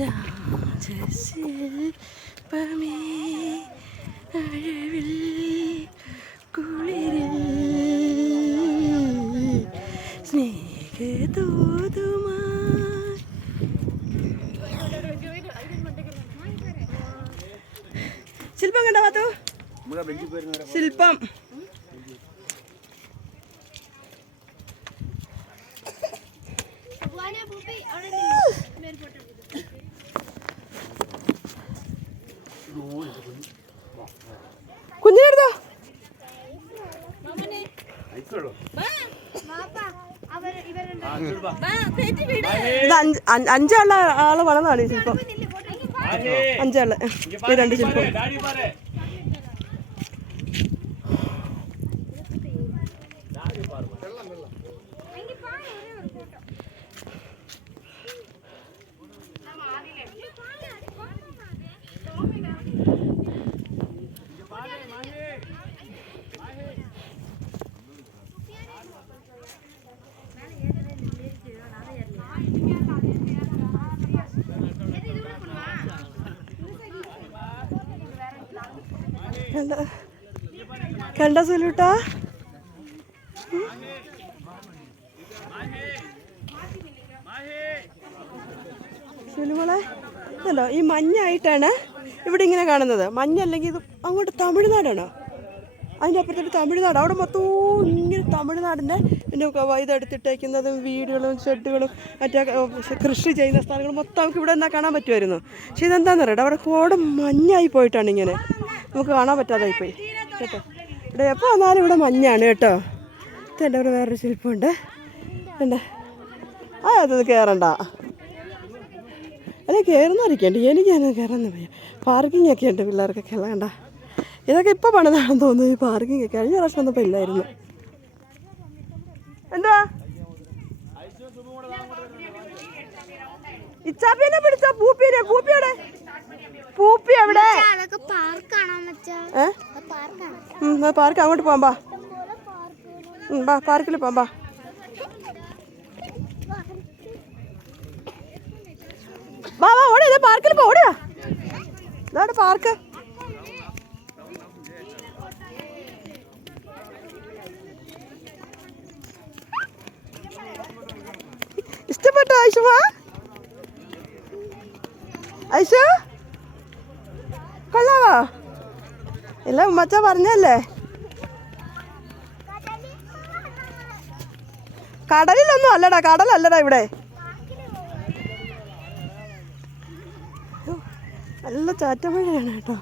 രാജശില്പമേ അഴവിൽ കുളിരിൽ സ്നേഹദൂതുമായി. ശില്പം കണ്ടോ പാത്തു? ശില്പം കുഞ്ഞിനെടുത്തോ? അഞ്ചാളെ ആള് വളർന്നാണ് ഈ ശില്പം. അഞ്ചാള് ഈ രണ്ട് ശില്പം. കണ്ട സുലൂട്ടാ? സുലുമോളെ അല്ലോ ഈ മഞ്ഞായിട്ടാണ് ഇവിടെ ഇങ്ങനെ കാണുന്നത്. മഞ്ഞല്ലെങ്കിൽ ഇത് അങ്ങോട്ട് തമിഴ്നാടാണ്. അതിൻ്റെ അപ്പുറത്തോട്ട് തമിഴ്നാട്. അവിടെ മൊത്തവും ഇങ്ങനെ തമിഴ്നാടിൻ്റെ പിന്നെ ഇതെടുത്തിട്ടേക്കുന്നതും വീടുകളും ഷെഡുകളും മറ്റേ കൃഷി ചെയ്യുന്ന സ്ഥലങ്ങൾ മൊത്തം നമുക്ക് ഇവിടെ നിന്നാൽ കാണാൻ പറ്റുമായിരുന്നു. പക്ഷെ ഇതെന്താണെന്ന് അറിയാം, അവിടെ കോടം മഞ്ഞായി പോയിട്ടാണ് ഇങ്ങനെ നമുക്ക് കാണാൻ പറ്റാതായിപ്പോയി കേട്ടോ. ഇവിടെ എപ്പോൾ വന്നാലും ഇവിടെ മഞ്ഞാണ് കേട്ടോ. ഇതെൻ്റെ അവിടെ വേറൊരു ശില്പമുണ്ട് ഉണ്ട്. അതൊന്ന് കയറണ്ട, അല്ലെ കയറുന്നവരൊക്കെയുണ്ട്. എനിക്കതിന് കയറാന്ന് പറയാം. പാർക്കിംഗ് ഒക്കെ ഉണ്ട് പിള്ളേർക്കൊക്കെ ഉള്ള. കണ്ട ഇതൊക്കെ ഇപ്പോൾ പണിതാണെന്ന് തോന്നുന്നു. ഈ പാർക്കിംഗ് ഒക്കെ കഴിഞ്ഞ പ്രാവശ്യം ഒന്നും ഇല്ലായിരുന്നു. എന്താ ഇച്ചാപ്പിനെ പിടിച്ചോ? പൂപ്പിനെ പൂപ്പിയുടെ പൂപ്പി എവിടെ? പാർക്ക് അങ്ങോട്ട് പോകാം. പാർക്കിൽ പോകാം. വാ ഓടിയാ പാർക്കിൽ പോ. ഓടിയാ ഇതാണ് പാർക്ക്. ഇഷ്ടപ്പെട്ടോ ഐഷുവാ? ഐഷു കൊള്ളാവോ? എല്ലാം ഉമ്മച്ച പറഞ്ഞല്ലേ. കടലിലൊന്നും അല്ലടാ, കടലല്ലടാ ഇവിടെ. നല്ല ചാറ്റമഴയാണ് കേട്ടോ.